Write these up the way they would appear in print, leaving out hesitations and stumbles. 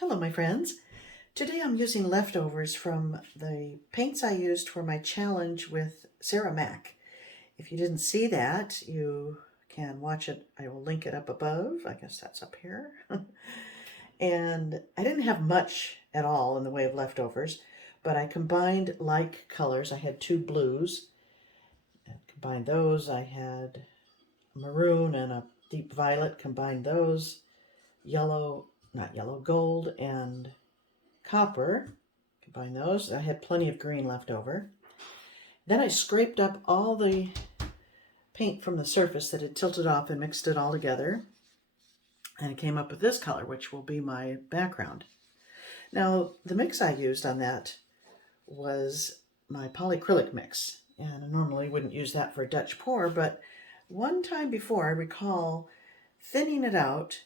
Hello my friends. Today I'm using leftovers from the paints I used for my challenge with Sarah Mack. If you didn't see that, you can watch it. I will link it up above. I guess that's up here. And I didn't have much at all in the way of leftovers, but I combined like colors. I had two blues. I combined those. I had maroon and a deep violet. Combined those. Yellow, not yellow, gold and copper. Combine those. I had plenty of green left over. Then I scraped up all the paint from the surface that had tilted off and mixed it all together. And I came up with this color, which will be my background. Now, the mix I used on that was my polyacrylic mix. And I normally wouldn't use that for a Dutch pour, but one time before I recall thinning it out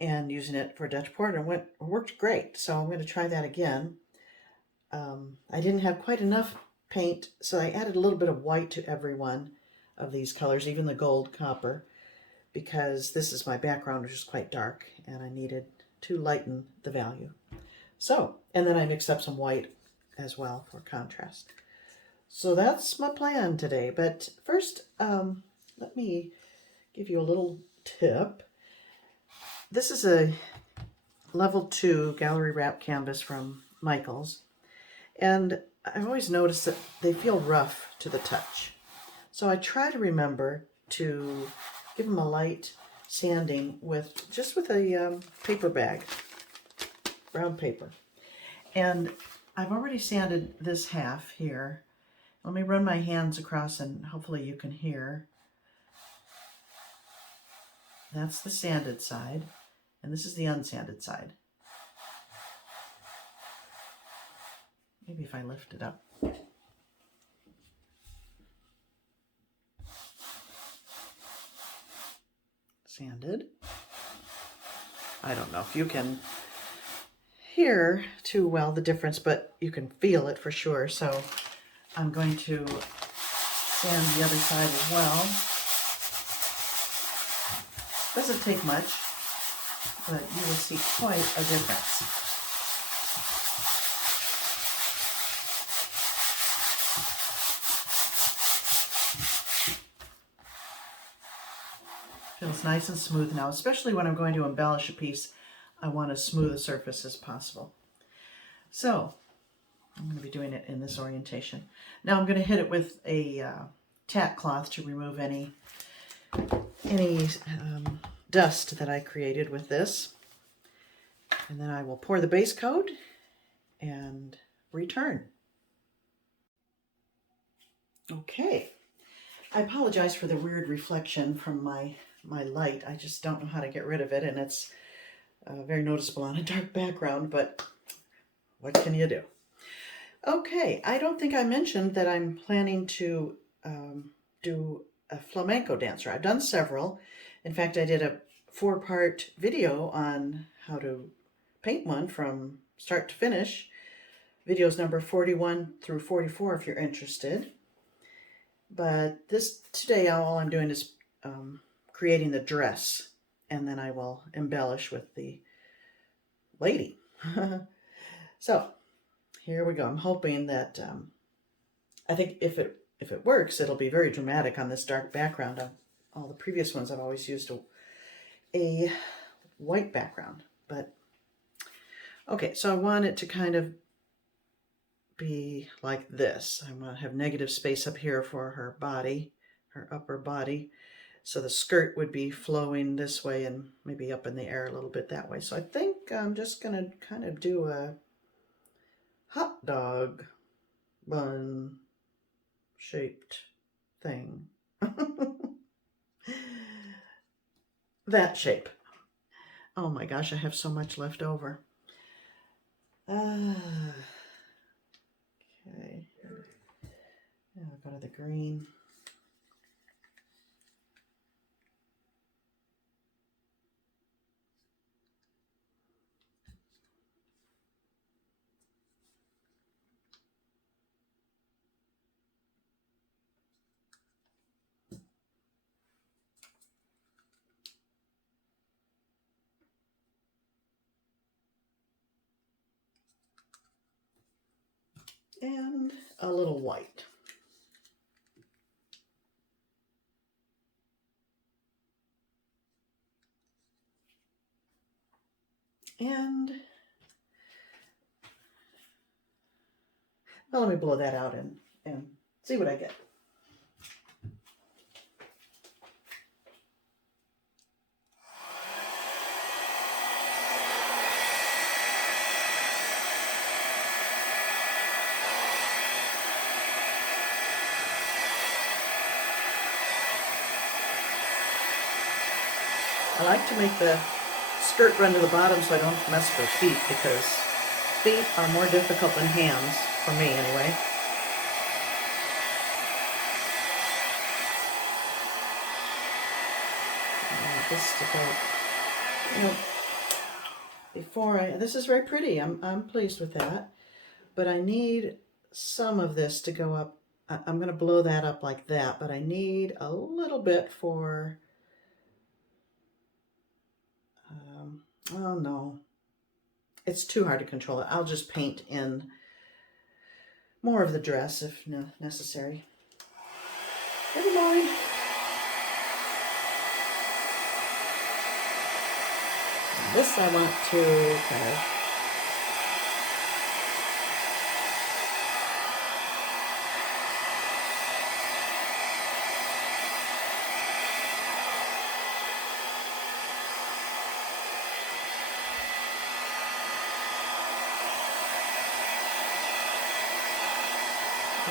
and using it for a Dutch pour, and it worked great. So I'm going to try that again. I didn't have quite enough paint, so I added a little bit of white to every one of these colors, even the gold copper, because this is my background, which is quite dark, and I needed to lighten the value. So, and then I mixed up some white as well for contrast. So that's my plan today. But first, let me give you a little tip. This is a level 2 gallery wrap canvas from Michaels, and I've always noticed that they feel rough to the touch. So I try to remember to give them a light sanding with a paper bag, brown paper. And I've already sanded this half here. Let me run my hands across and hopefully you can hear. That's the sanded side, and this is the unsanded side. Maybe if I lift it up. Sanded. I don't know if you can hear too well the difference, but you can feel it for sure. So I'm going to sand the other side as well. Doesn't take much, but you will see quite a difference. Feels nice and smooth now, especially when I'm going to embellish a piece. I want as smooth a surface as possible. So I'm going to be doing it in this orientation. Now I'm going to hit it with a tack cloth to remove any dust that I created with this. And then I will pour the base coat and return. Okay. I apologize for the weird reflection from my light. I just don't know how to get rid of it, and it's very noticeable on a dark background, but what can you do? Okay, I don't think I mentioned that I'm planning to do a flamenco dancer. I've done several. In fact, I did a 4-part video on how to paint one from start to finish. Videos number 41 through 44 if you're interested. But today all I'm doing is creating the dress, and then I will embellish with the lady. So here we go. I'm hoping that I think if it works, it'll be very dramatic on this dark background. All the previous ones I've always used a white background, but okay. So I want it to kind of be like this. I want to have negative space up here for her body, her upper body. So the skirt would be flowing this way and maybe up in the air a little bit that way. So I think I'm just going to kind of do a hot dog bun shaped thing. That shape. Oh my gosh, I have so much left over. Okay. Now I'll go to the green. and a little white. And well, let me blow that out and see what I get. I like to make the skirt run to the bottom so I don't mess with her feet, because feet are more difficult than hands, for me anyway. Just about, you know, before this is very pretty. I'm pleased with that, but I need some of this to go up. I'm going to blow that up like that, but I need a little bit for, oh no, it's too hard to control it. I'll just paint in more of the dress if necessary. Never mind. This I want to kind of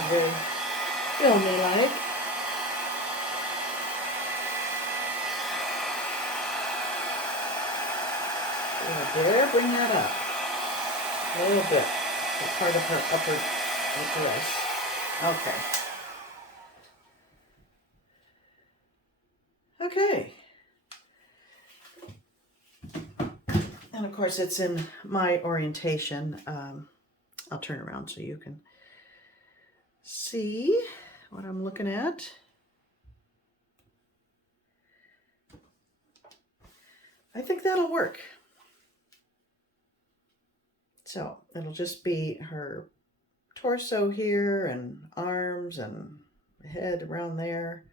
very filmy like. There, bring that up a little bit. That part of her upper dress. Okay. Okay. And of course, it's in my orientation. I'll turn around so you can see what I'm looking at. I think that'll work. So it'll just be her torso here and arms and head around there.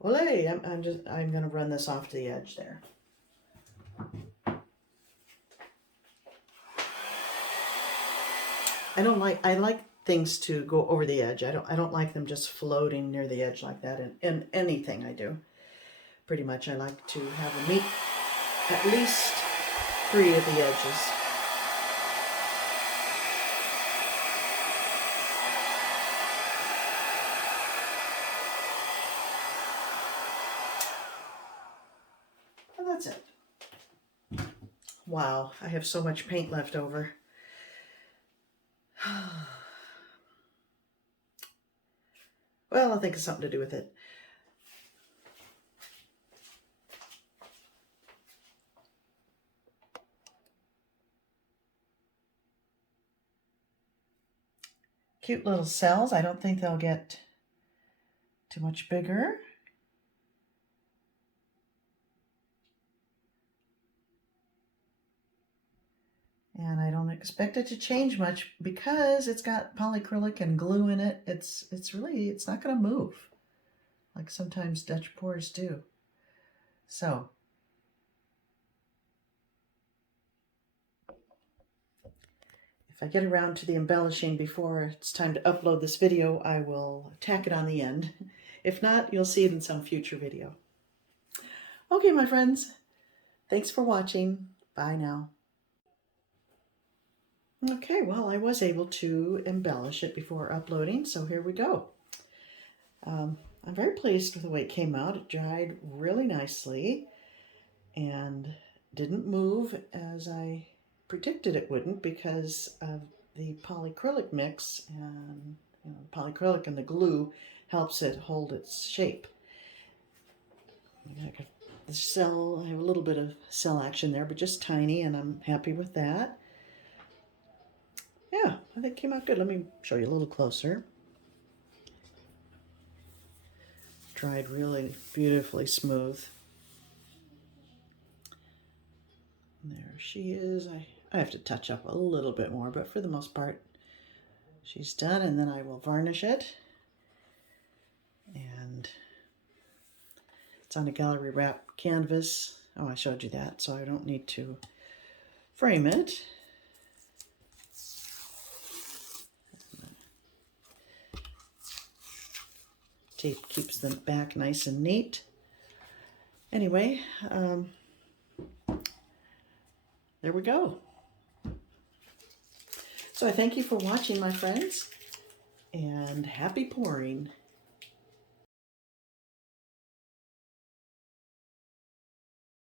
Olay, I'm gonna run this off to the edge there. I like things to go over the edge. I don't like them just floating near the edge like that in anything I do. Pretty much I like to have them meet at least 3 of the edges. And that's it. Wow, I have so much paint left over. Well, I think it's something to do with it. Cute little cells. I don't think they'll get too much bigger. And I don't expect it to change much because it's got polyacrylic and glue in it. It's not going to move like sometimes Dutch pours do. So if I get around to the embellishing before it's time to upload this video, I will tack it on the end. If not, you'll see it in some future video. Okay, my friends, thanks for watching. Bye now. Okay, well, I was able to embellish it before uploading, so here we go. I'm very pleased with the way it came out. It dried really nicely and didn't move as I predicted it wouldn't because of the polyacrylic mix, and polyacrylic and the glue helps it hold its shape. I got the cell, I have a little bit of cell action there, but just tiny, and I'm happy with that. Yeah, I think it came out good. Let me show you a little closer. Dried really beautifully smooth. And there she is. I have to touch up a little bit more, but for the most part, she's done, and then I will varnish it. And it's on a gallery wrap canvas. Oh, I showed you that, so I don't need to frame it. Tape keeps the back nice and neat. Anyway, there we go. So I thank you for watching, my friends, and happy pouring.